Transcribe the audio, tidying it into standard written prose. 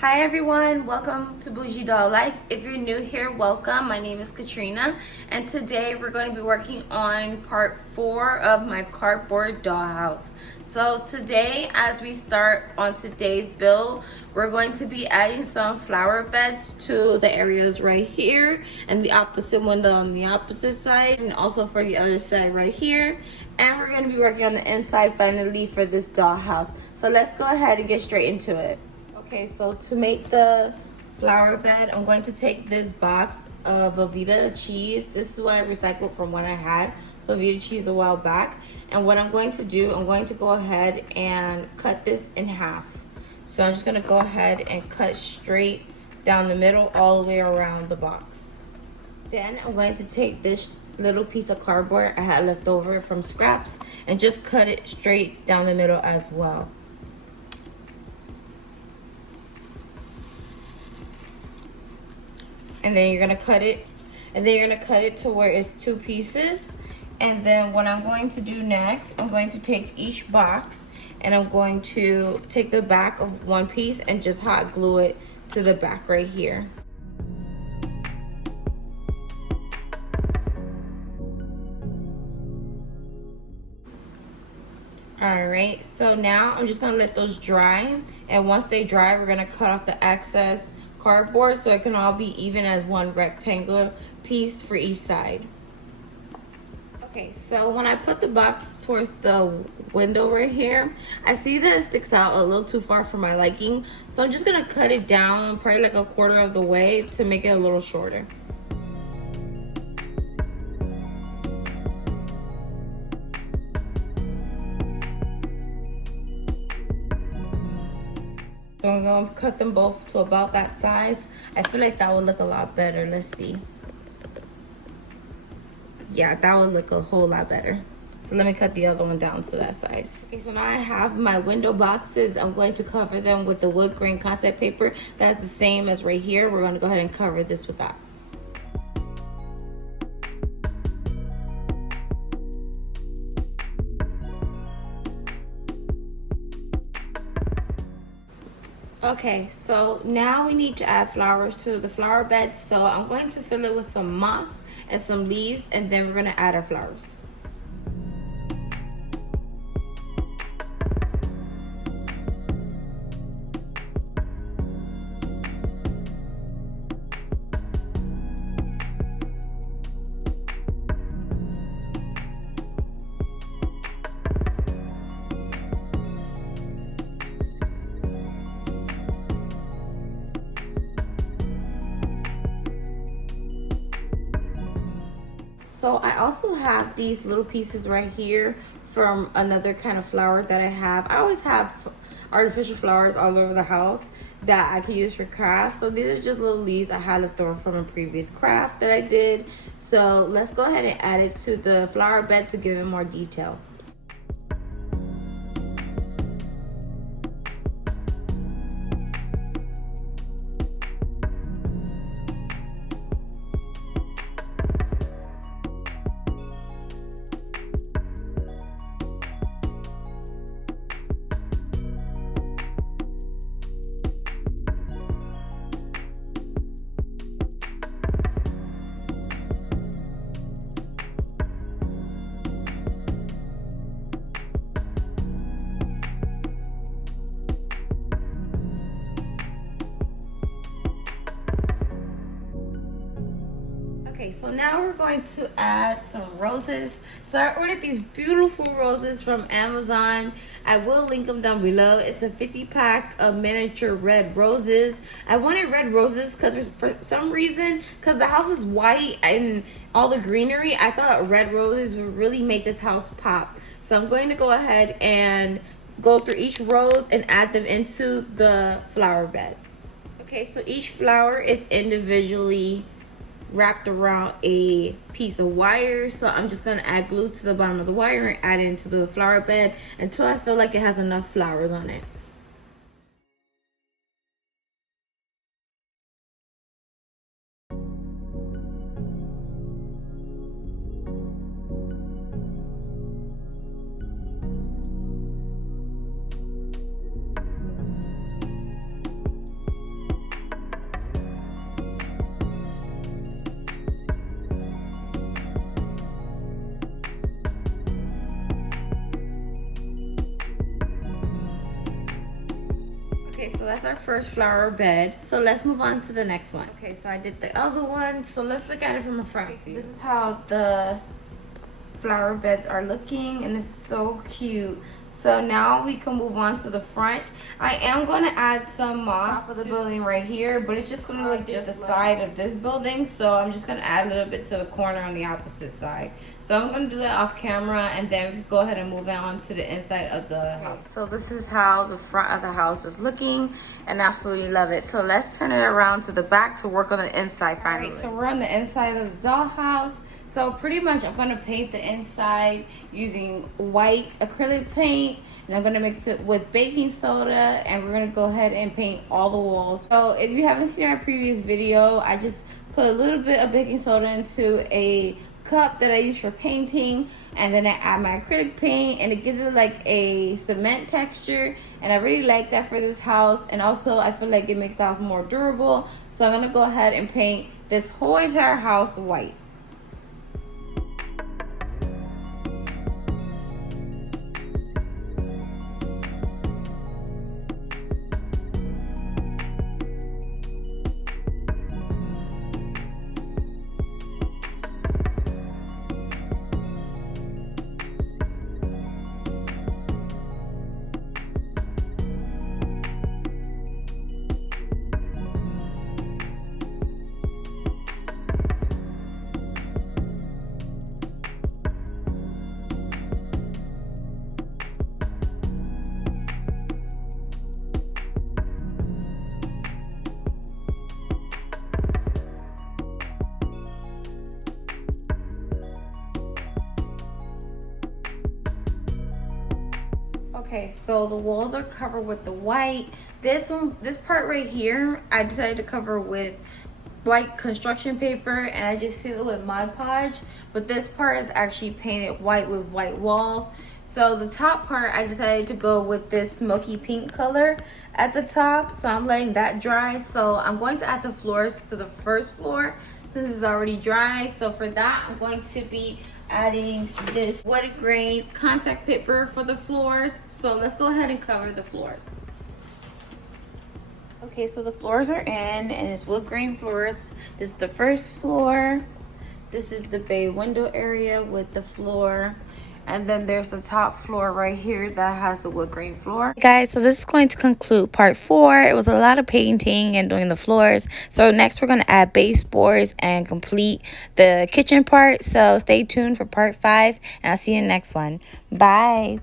Hi everyone, welcome to Bougie Doll Life. If you're new here, welcome. My name is Katrina and today we're going to be working on part 4 of my cardboard dollhouse. So today, as we start on today's build, we're going to be adding some flower beds to the areas right here and the opposite window on the opposite side, and also for the other side right here. And we're going to be working on the inside finally for this dollhouse. So let's go ahead and get straight into it. Okay, so to make the flower bed, I'm going to take this box of Velveeta cheese. This is what I recycled from when I had Velveeta cheese a while back. And what I'm going to do, I'm going to go ahead and cut this in half. So I'm just going to go ahead and cut straight down the middle all the way around the box. Then I'm going to take this little piece of cardboard I had left over from scraps and just cut it straight down the middle as well. And then you're gonna cut it, to where it's 2 pieces. And then what I'm going to do next, I'm going to take each box and I'm going to take the back of one piece and just hot glue it to the back right here. Alright, so now I'm just gonna let those dry, and once they dry, we're gonna cut off the excess cardboard so it can all be even as one rectangular piece for each side. Okay, so when I put the box towards the window right here, I see that it sticks out a little too far for my liking, so I'm just gonna cut it down probably like 1/4 of the way to make it a little shorter. So I'm going to cut them both to about that size. I feel like that would look a lot better. Let's see. Yeah, that would look a whole lot better. So let me cut the other one down to that size. Okay, so now I have my window boxes. I'm going to cover them with the wood grain contact paper. That's the same as right here. We're going to go ahead and cover this with that. Okay, so now we need to add flowers to the flower bed. So I'm going to fill it with some moss and some leaves, and then we're going to add our flowers. So I also have these little pieces right here from another kind of flower that I have. I always have artificial flowers all over the house that I can use for crafts. So these are just little leaves I had left over from a previous craft that I did. So let's go ahead and add it to the flower bed to give it more detail. Okay, so now we're going to add some roses. So I ordered these beautiful roses from Amazon. I will link them down below. It's a 50-pack of miniature red roses. I wanted red roses because for some reason, because the house is white and all the greenery, I thought red roses would really make this house pop. So I'm going to go ahead and go through each rose and add them into the flower bed. Okay, so each flower is individually wrapped around a piece of wire, so I'm just gonna add glue to the bottom of the wire and add it into the flower bed until I feel like it has enough flowers on it. that's our first flower bed. So let's move on to the next one. Okay, so I did the other one. So let's look at it from the front. This is how the flower beds are looking, and it's so cute. So now we can move on to the front. I am going to add some moss to the building right here, but it's just going to look just the side of this building. So I'm just going to add a little bit to the corner on the opposite side. So I'm going to do that off camera, and then go ahead and move on to the inside of the house. So this is how the front of the house is looking, and I absolutely love it. So let's turn it around to the back to work on the inside finally. So we're on the inside of the dollhouse. So pretty much I'm going to paint the inside using white acrylic paint, and I'm going to mix it with baking soda, and we're going to go ahead and paint all the walls. So if you haven't seen our previous video, I just put a little bit of baking soda into a cup that I use for painting, and then I add my acrylic paint, and it gives it like a cement texture, and I really like that for this house. And also I feel like it makes the house more durable. So I'm going to go ahead and paint this whole entire house white. Okay, so the walls are covered with the white. This part right here, I decided to cover with white construction paper, and I just sealed it with Mod Podge. But this part is actually painted white with white walls. So the top part, I decided to go with this smoky pink color at the top. So I'm letting that dry. So I'm going to add the floors to the first floor since it's already dry. So for that, I'm going to be adding this wood grain contact paper for the floors. So let's go ahead and cover the floors. Okay, so the floors are in, and it's wood grain floors. This is the first floor. This is the bay window area with the floor. And then there's the top floor right here that has the wood grain floor. Hey guys, so this is going to conclude part 4. It was a lot of painting and doing the floors. So next we're going to add baseboards and complete the kitchen part. So stay tuned for part 5, and I'll see you in the next one. Bye.